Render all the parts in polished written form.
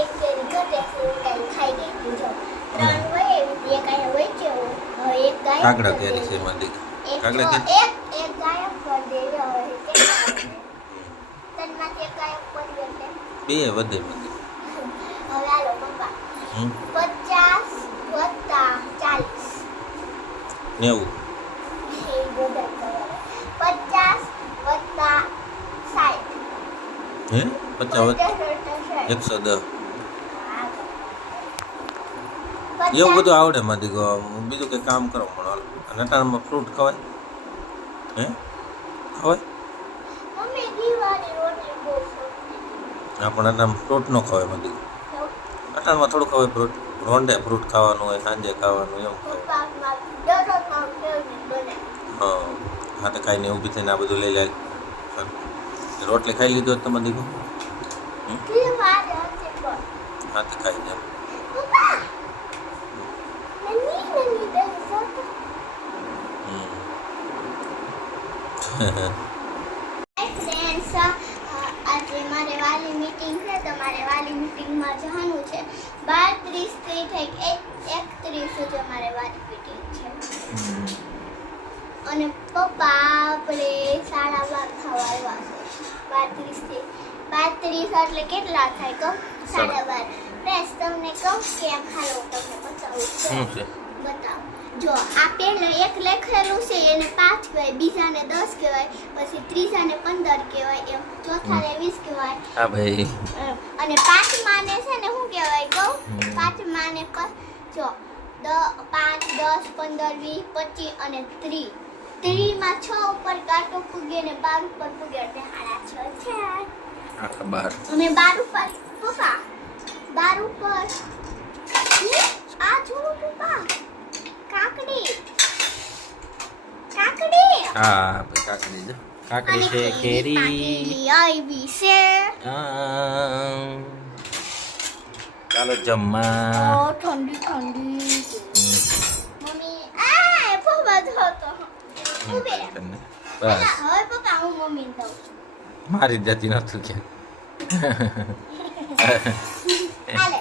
એક કેરી ઘટે છે કાઈ ખાઈ ગઈ બીજો ત્રણ હોય એવી એક આયા વચ્ચે હવે એક ગાયબ કાગડા કેરી છે એમાં દીક કાગડા એક કેરી એક ગાયબ કરી દેવી હવે કેટલા તનમાંથી એક ગાયબ કરી એટલે બે વધે મંદી હવે હાલો પપ્પા 50 વત્તા 40 90 એ બધા કરે 50 વત્તા 60 હે 50 110 110 એવું બધું આવડે માંથી બીજું કઈ કામ કરો પણ હાલ અને અટાણામાં ફ્રૂટ ખવાય હે ખવાય મમ્મી દીવાની રોટલી બહુ સરસ હા પણ અટાણામાં ફ્રૂટ ન ખવાય માંથી અટાણામાં થોડું ખવાય ફ્રૂટ રોંડે ફ્રૂટ ખાવાનું હોય સાંજે ખાવાનું એમ ખવાય પપ્પા દરરોજ મારું ફેવરિટ બને હા હા તો કાંઈ નહીં ઊભી થઈને આ બધું લઈ લે રોટલી ખાઈ લીધો તમે દીકરો કે વાત હશે પણ હા તો ખાઈ જાય પપ્પા નની દે સત ફ્રેન્ડ્સ આજે મારે વાલી મીટિંગ છે તો મારે વાલી મીટિંગમાં જવાનું છે 12:30 થી થઈ 1:30 સુધી અમારે વાલી મીટિંગ છે અને પપ્પા આપણે 12:30 ખાવા આવ્યા છે 12:30 થી 12:30 એટલે કેટલા થાય કહો 12:30 ફ્રેન્ડ્સ તમને કહું કે એમ હાલો તમને બતાવું શું છે બતાવો જો આ પહેલા એક લખેલું છે એને 5 કહેવાય બીજાને 10 કહેવાય પછી ત્રીજાને 15 કહેવાય એમ ચોથાને 20 કહેવાય હા ભાઈ અને પાંચમાને છે ને શું કહેવાય કહું પાંચમાને જો 5 10 15 20 25 અને 30 30 માં 6 ઉપર કાંટો ફૂગે ને 12 ઉપર ફૂગે એટલે 6.5 છે આખા બાર અમે 12 ઉપર પપ્પા 12 ઉપર આ જુઓ પપ્પા કાકડી હા ભાઈ કાકડી જો કાકડી છે કેરી આવી છે ચાલો જમવા ઓ ઠંડી મમ્મી આ પપ્પા ધોતો ઉભે રહે. બસ હવે પપ્પા હું મમ્મીને દઉં મારી જતી નતું કે હાલે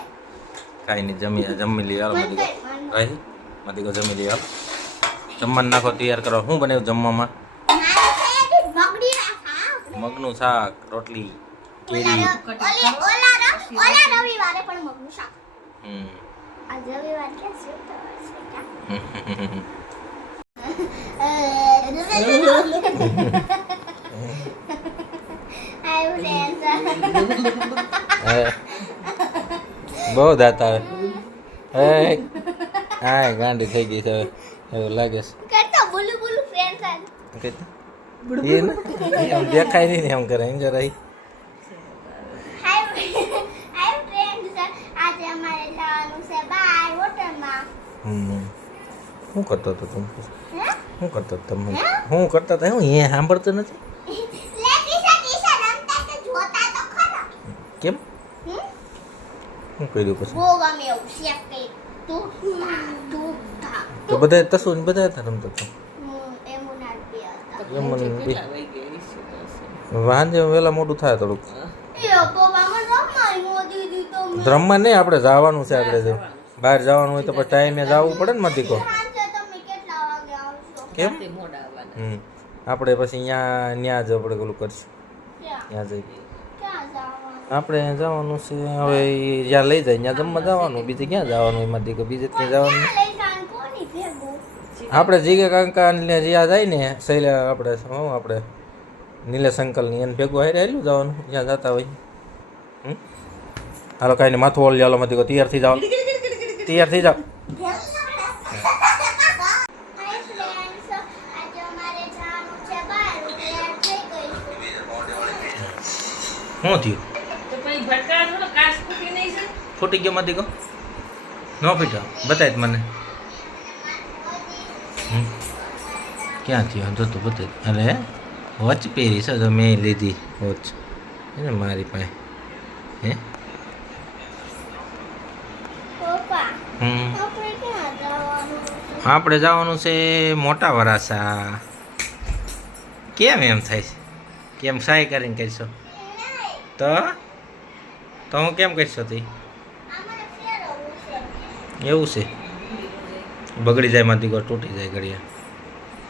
કાંઈ નહીં જમી લઈ હાલો મધી રાહી મધી જમી લઈ હાલો જમવાનું નાખો તૈયાર કરો શું બનાવ્યું જમવામાં મારી ફેવરિટ મગડી ના ખાવ મગનું શાક રોટલી કેરી ઓલા રવિવારે પણ મગનું શાક હમ આ રવિવાર કે શું તો બહુ દાતા હે હા ગાંડી થઈ ગઈ છે એવું લાગે છે કરતા બોલું બોલું ફ્રેન્ડ સાથે એ ને એમ દેખાય નહીં ને એમ કરે એમ જરા હાય ફ્રેન્ડ આજે અમારે જવાનું છે બાર હોટલમાં શું કરતો હતો તું હે શું કરતો તમે શું કરતા હતા હું એ સાંભળતો નથી લેકીસા રમતા તો જોતા તો ખરા કેમ શું કર્યું પછી બહુ ગમે એવું શેક કરી તું થા તો બધા તસુ બધા હતા રમતો હતો એમું ના બે હતા એમ મને વાંજે વહેલા મોટું થાય થોડુંક એ પપ્પા મને રમાઈ નો દીદી તો રમવા નહીં આપણે જવાનું છે આપણે જો બહાર જવાનું હોય તો પછી ટાઈમે જવું પડે ને મધીકો સાંજે તમે કેટલા વાગે આવશો કેમ આપણે પછી ત્યાં જ આપણે ઓલું કરશું ક્યાં ત્યાં જઈ ક્યાં જવાનું આપણે જવાનું છે હવે જ્યાં લઈ જાય ત્યાં જમવા જવાનું બીજે ક્યાં જવાનું એમાં દીકો બીજે ક્યાં જવાનું ક્યાં લઈ જવાનું કોની ભેગું આપણે જીગે કાંકા ને જ્યાં જાય ને શૈલા આપણે હું આપણે નીલેશ અંકલની એને ભેગું હારે આવેલું જવાનું જ્યાં જતા હોય હાલો કાંઈ નહીં માથું ઓળી હાલો મધી તૈયાર થઈ જાઓ તૈયાર થઈ જાઓ હાય ફ્રેન્ડ્સ આજે અમારે જવાનું છે બહાર તૈયાર થઈ ગઈ શું થયું તો પછી ભટકા થોડો કાચ ફૂટી નહીં છે ફૂટી ગયો મધી કો ન ફૂટ્યો બતાય મને ક્યાં થયો જો તો બતાય અરે વોચ પહેરી છે તો મેં લીધી વોચ એને મારી પાસે હે પપ્પા હમ આપણે ક્યાં જવાનું આપણે જવાનું છે મોટા વરાસા કેમ એમ થાય છે કેમ સાય કરીને કરશો તો હું કેમ કરશો તી એવું છે બગડી જાય માં દીકરો તૂટી જાય ઘડિયા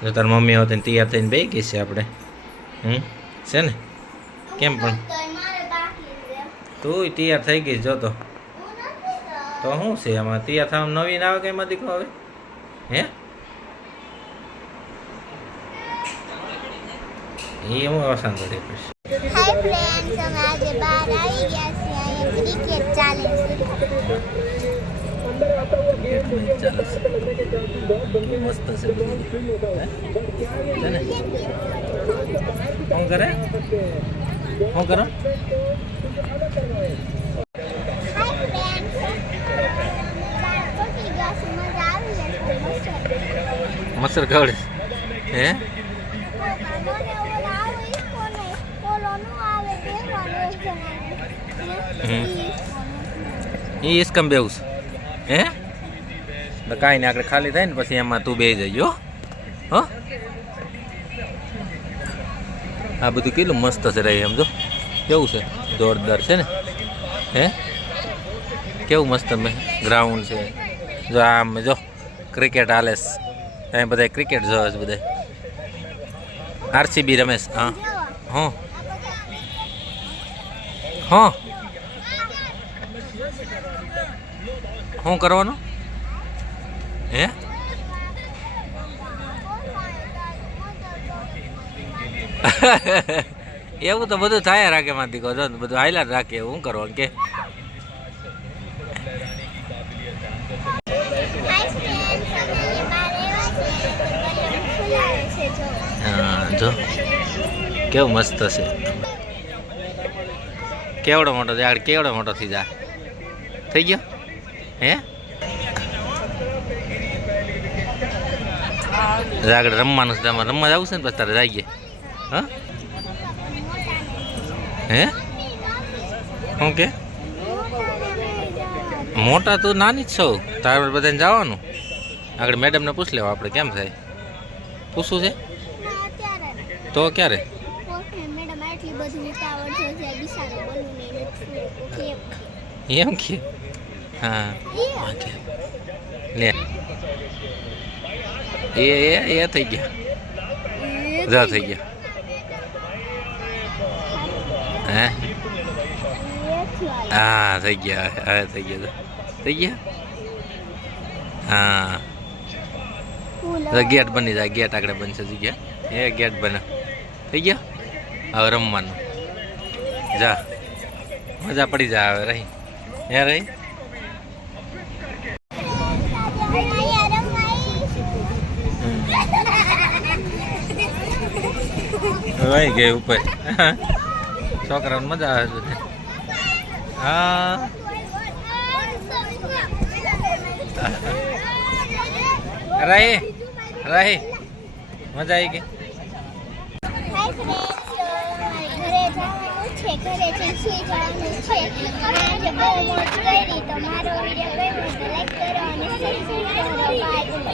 જો તાર મમ્મી હોતી ને તૈયાર થઈને બેસી ગઈ છે આપણે છે ને કેમ પણ તો મારે બાકી છે તું તૈયાર થઈ ગઈ જો તો હું નથી તો શું છે આમાં તૈયાર થવામાં નવીન આવે કે એમાં દીકરો હવે હે એ હું અવસાન કરી પછી હાય ફ્રેન્ડ્સ અમે આજે બહાર આવી ગયા છીએ અહીંયા ક્રિકેટ ચાલે છે મસ્ત છે બધું. હે? છે ને? શું કરે શું કરો હાય ફ્રેન્ડ્સ બહાર પહોંચી ગયા છે મજા આવી જશે મસ્ત મસર ખવડે હે એ ઇસ્કમ બેવું હે તો કાંઈ નહીં આપણે ખાલી થાય ને પછી એમાં તું બે જઈયો હો આ બધું કેટલું મસ્ત છે રહી એમ જો કેવું છે જોરદાર છે ને હે કેવું મસ્ત મેં ગ્રાઉન્ડ છે જો આમ જો ક્રિકેટ હાલે છે અહીં બધા ક્રિકેટ જોવે છે બધા આરસીબી રમેશ હા હા હા શું કરવાનું હે એવું તો બધું થાય રાખે માંથી કહો જો બધું હાઈલાઈટ રાખે શું કરવાનું કે હા જો કેવું મસ્ત છે કેવડો મોટો છે કેવડો મોટો થઈ જા થઈ ગયો હે આગળ રમવાનું છે તમારે રમવા જવું છે ને પછી તારે જઈએ હા હે શું કે મોટા તું નાની જ છો તારે બધાને જવાનું આગળ મેડમને પૂછ લેવા આપણે કેમ થાય પૂછવું છે તો ક્યારે મેડમ આટલી બધી ઉતાવળ છે જે બિચારો બોલું નહીં એમ કે હા લે એ થઈ ગયા જા થઈ ગયા હે હા થઈ ગયા હવે થઈ ગયા થઈ ગયા હા ગેટ બની જાય ગેટ આગળ બનશે જગ્યા એ ગેટ બને થઈ ગયા હવે રમવાનું જા મજા પડી જાય હવે રહી હે રહી વહી ગઈ ઉપર છોકરાને મજા આવે છે હા રહી રહી મજા આવી ગઈ ઘરે જઈને સુઈ જવાનું છે આજે બહુ મોજ કરી તો મારો વિડીયો ગમ્યો તો લાઈક કરો અને સબસ્ક્રાઇબ કરો બાય